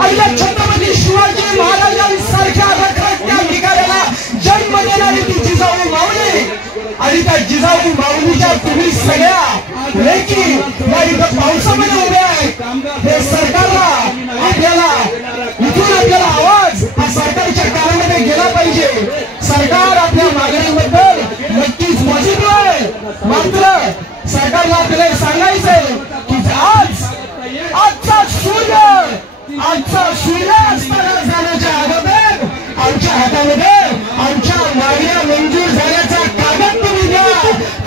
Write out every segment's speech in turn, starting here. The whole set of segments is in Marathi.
आणि त्या छत्रपती शिवाजी महाराजांसारख्या रखरखत्या निघालेला जन्म देणारी ती जिजाऊ माऊली आणि त्या जिजाऊ माऊलीच्या तुम्ही सगळ्या लेकी या इथं पावसामध्ये उभ्या आहेत. हे सरकारला आपल्याला इथून आपल्याला आवाज हा सरकारच्या कानामध्ये गेला पाहिजे. सरकार आपल्या मागणीबद्दल नक्कीच पॉझिटिव्ह आहे, मात्र सरकारला आपल्याला सांगायचंय की आजचा सूर्यास्ताला जाण्याच्या अगोदर आमच्या हातामध्ये आमच्या मागण्या मंजूर झाल्याचा कागद तुम्ही द्या.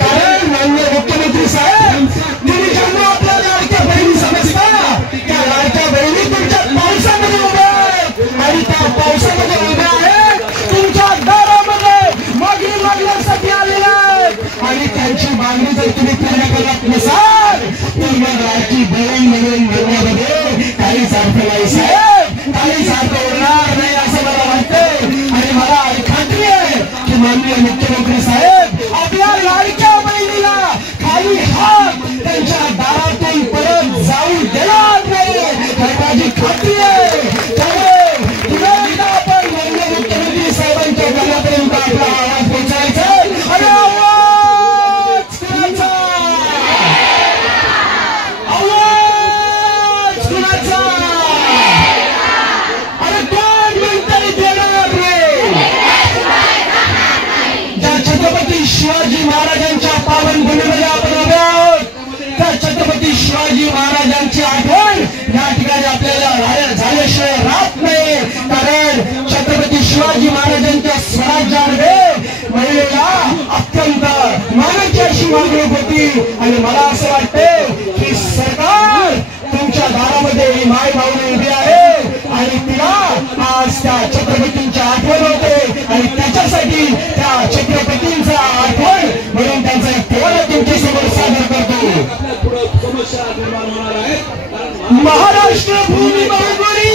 कारण माननीय मुख्यमंत्री साहेब तुम्ही ज्यांना आपल्या लाडक्या बहिणी समजता त्या लाडक्या बहिणी तुमच्या पावसामध्ये उभ्या आहेत आणि त्या पावसामध्ये उभ्या आहेत, तुमच्या दारामध्ये मागणी मागण्यासाठी आलेल्या आहेत आणि त्यांची मागणी जर तुम्ही पूर्ण करत नसाल तर मग लाडकी बहीण म्हणून म्हणण्यामध्ये काहीच अर्थ नाही साहेब, काहीच अर्थ होणार नाही असं मला वाटतंय. आणि मला खात्री आहे की माननीय मुख्यमंत्री साहेब आपल्या लाडक्या बहिणीला खाली हात त्यांच्या दारातून परत जाऊ देणार नाही ही माझी खात्री आहे. त्यामुळे पुन्हा एकदा आपण माननीय मुख्यमंत्री साहेबांच्या गळ्यापर्यंत आपला आवाज पोहोचायचा आणि आवाज कुणाचा, आवाज कुणाचा, अरे कोण म्हणतरी देणार नाही. ज्या छत्रपती शिवाजी महाराजांच्या पावन भूमीमध्ये आपण उभे आहोत त्या छत्रपती शिवाजी महाराजांची आठवण या ठिकाणी आपल्याला झाल्याशिवाय राहत नाही. कारण छत्रपती शिवाजी महाराजांच्या स्वराज्यामध्ये महिलेला अत्यंत मानाची अशी वागणूक होती आणि मला असं वाटते की सरकार तुमच्या दारामध्ये ही माय भावनी उभी आहे आणि तिला आज त्या छत्रपतींची आठवण होते आणि त्याच्यासाठी त्या छत्रपतींचा आठवण म्हणून त्यांचा एक पोवाडा तुमच्यासमोर सादर करतो. महाराष्ट्र भूमी बहुगुणी,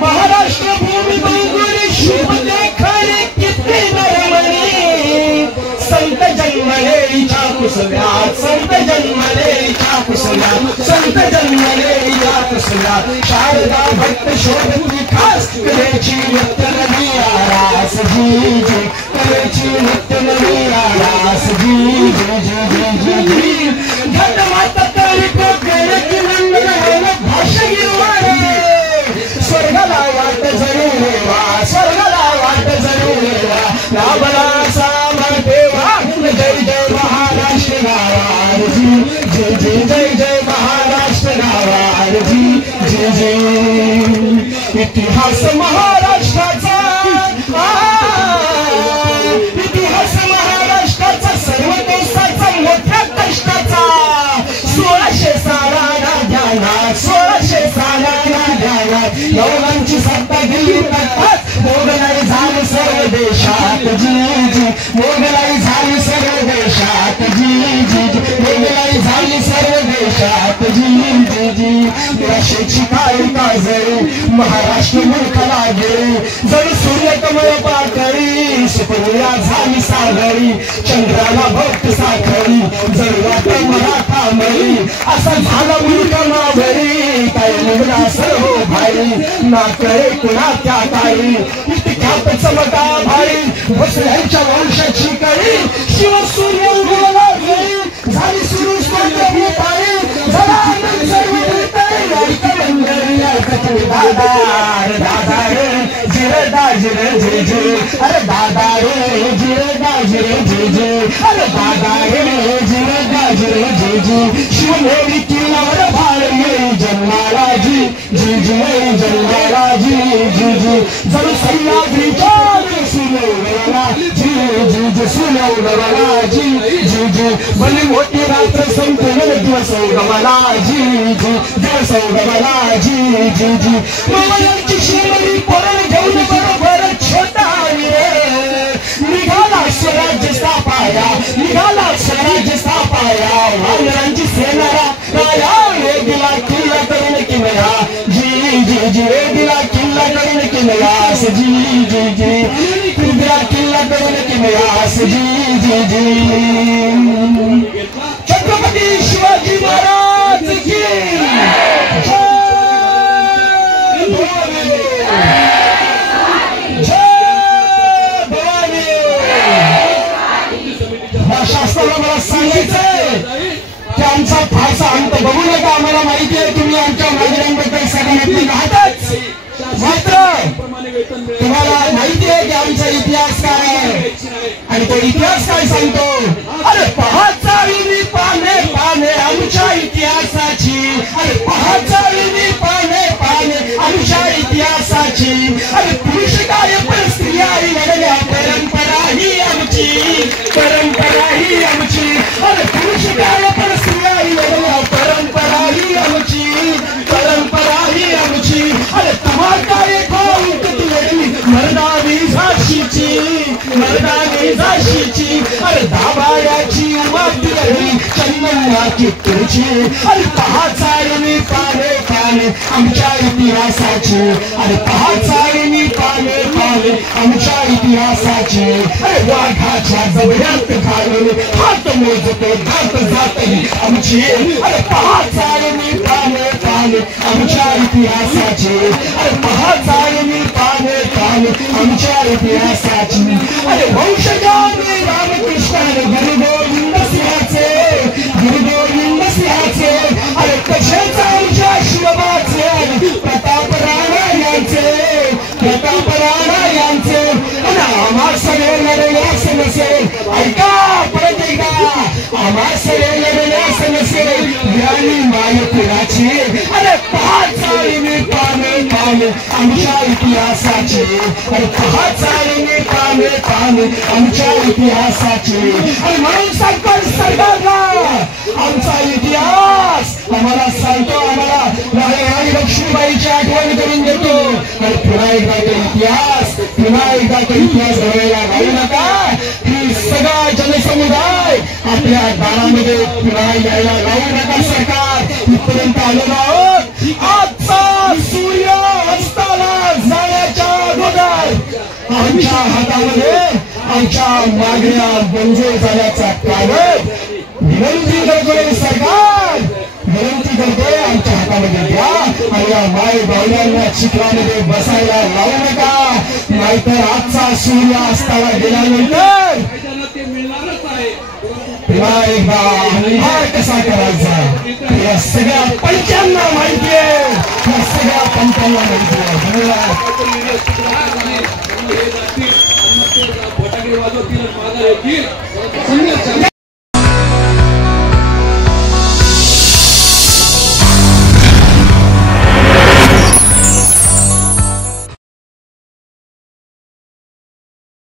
महाराष्ट्र भूमी बहुगुणी शुभ देखणे किती नरमणी, संत जन्मलेच्या कुसल्यात, संत जन्मलेच्या कुसल्यात, संत जन्मलेच्या कुसल्यात शारदा भक्त शोभती खास कलेची नित्य नवी आरास जी जी, कलेची नित्य नवी आरास जी जी जी जी जी. घटमाता तरी तो गेले की मंडळ भाष्य गिरवाडे स्वर्गाला वाट जरूर वा, स्वर्गाला वाट जरूर वा, लाभला सामर देवा जय जय महाराष्ट्र गावार जी जय जय जय जय महाराष्ट्र गावार जी जय जय. इतिहास महाराष्ट्राचा, इतिहास महाराष्ट्राचा सर्व दिवसाचा मोठ्या कष्टाचा 1600 सालाना ध्यानात, 1600 सालाना ध्यानात यवनांची सत्ता गेली तत्काच मोगलाई झाली सर्व देशात जी जी, मोगलाई झाली सर्व देशात जी जी जी, मोगलाई झाली सर्व देशात जी जी जी. निराशेची काळी काजळी महाराष्ट्र मूर्खाला गेली जणू सूर्यकमळ पातळी सुपरुया झाली सागरी चंद्राला भक्त साखरी जणू वाट मराठा मरी असा झाला मूर्ख मावरी. काय निघला सर्व भाई ना कळे कुणा त्या काही इतक्यात चमका भाई भोसल्यांच्या वंशाची कळी शिव सूर्य उगवला घरी झाली सुरू स्पर्धा पाळी झाला आनंद सर्व दादार दादार जिरे दाजिरे जे जे, अरे दादारे जिरे दाजिरे जे जे, अरे दादारे जिरे दाजिरे जे जे. शिवनेरी किल्ल्यावर भाळली जन्माला जी जी जी जन्माला जी जी जी. जणू सह्याद्रीच्या सुलवला जी जी जी सुलवला जी जी जी. भली मोठी रात्र संपूर्ण दिवस उगवला जी जी, दिवस उगवला जी जी जी. मावळ्यांची शिवरी परण घेऊन बरोबर छोटा निघाला स्वराज्य स्थापाया, निघाला स्वराज्य स्थापाया. वानरांची सेनारा राया वेगला किल्ला करून किमया जी जी जी, वेगला किल्ला करून किमयास जी जी जी, वेगला किल्ला करून किमयास जी जी जी. छत्रपती शिवाजी महाराज की जय. याचा फारसा अंत बघू नका. आम्हाला माहिती आहे तुम्ही आमच्या मागण्यांबद्दल सकारात्मक आहातच, मात्र तुम्हाला माहिती आहे की आमचा इतिहास काय आहे आणि तो इतिहास काय सांगतो. अरे पाहचाळीनी पाने पाने आमच्या इतिहासाची, अरे पाहचाळीनी पाने पाने आमच्या इतिहासाची. अरे पुरुष काय पण स्त्रिया लढल्या, परंपरा ही आमची, परंपरा ही आमची. अरे पुरुष काय पण स्त्रिया लढल्या, परंपरा ही आमची, परंपरा ही आमची. अरे तुम्हाला काय मर्दानी झाशीची, मर्दानी झाशीची. अरे दाबाळ्याची माती लढली चंदनला कित्तूरची. अरे पाहचाळीनी पाने पाने आमच्या इतिहासाची, अरे पाहचाळीनी पाने पाने आमच्या इतिहासाची. अरे वाघाच्या जबड्यात घालून हात मोजतो जात जातही आमची. अरे पाहचाळीनी पाने पाने आमच्या इतिहासाची, अरे पाहचाळीनी पाने पाने आमच्या इतिहासाची. अरे वंशजाने रामकृष्णाने गुरु गोविंद सिंहाचे, गुरु गोविंद सिंहाचे. अरे कशाच आमच्या शिवबाचे, प्रताप राणा यांचे, प्रताप राणा यांचे. आम्हा सगळे लढण्यास नसेल, ऐका परत एकदा, आम्हा सगळे लढण्यास नसेल ज्ञानी माय कुणाची. अरे पाहचाळीनी पाने पाने आमच्या इतिहासाची, अरे पाहचाळीनी पाने पाने आमच्या इतिहासाची. आणि म्हणून सांगतो सरकारला आमचा इतिहास आम्हाला सांगतो, आम्हाला राणी लक्ष्मीबाईची आठवण करून देतो. आणि पुन्हा एकदा तो इतिहास, पुन्हा एकदा तो इतिहास घडवायला घालू नका. ही सगळा जनसमुदाय आपल्या दारामध्ये पुन्हा यायला लावू नका. सरकार इथपर्यंत आलेलो आहोत. आजचा सूर्य अस्ताला जाण्याच्या अगोदर आमच्या हातामध्ये आमच्या मागण्या मंजूर झाल्याचा कागद विनंती करतोय. सरकार विनंती करतोय आमच्या हातामध्ये द्या. आणि या माय बावल्यांना चिखलामध्ये बसायला लावू नका, नाहीतर आजचा सूर्य अस्ताला गेल्यानंतर पुन्हा एकदा अंधार कसा करायचा या सगळ्या पंचांना माहिती आहे, या सगळ्या पंचांना माहिती आहे. धन्यवाद.